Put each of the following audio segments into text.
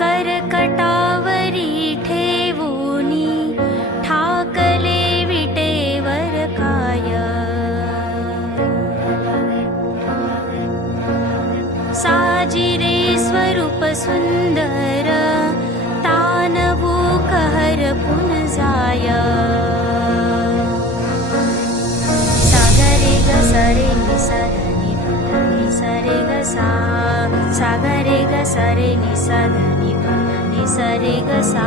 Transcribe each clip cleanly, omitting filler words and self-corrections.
करकटावरी ठेवूनी ठाकले विटेवर काय साजिरे स्वरूप सुंदर तानवू कहर पुन जाय सागरे ग सरे नि सा नि सरे ग सा सागरे ग सरे नि सा नि सरे ग सा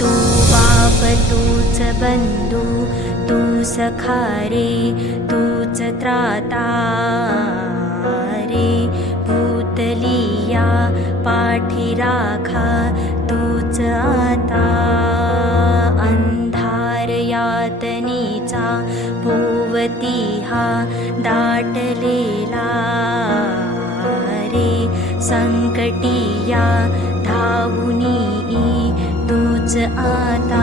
तू बाप तूच बंधू तू सखा रे तूच त्राता रे भूतलिया पाठी राखा तूच आता अंधार यातनेचा भोवती हा दाटलेला रे संकटिया धावुनी तूच आता